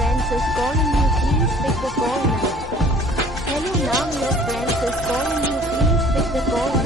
friends is calling you. Please pick the call now. Hello, now your friends is calling you. Please pick the call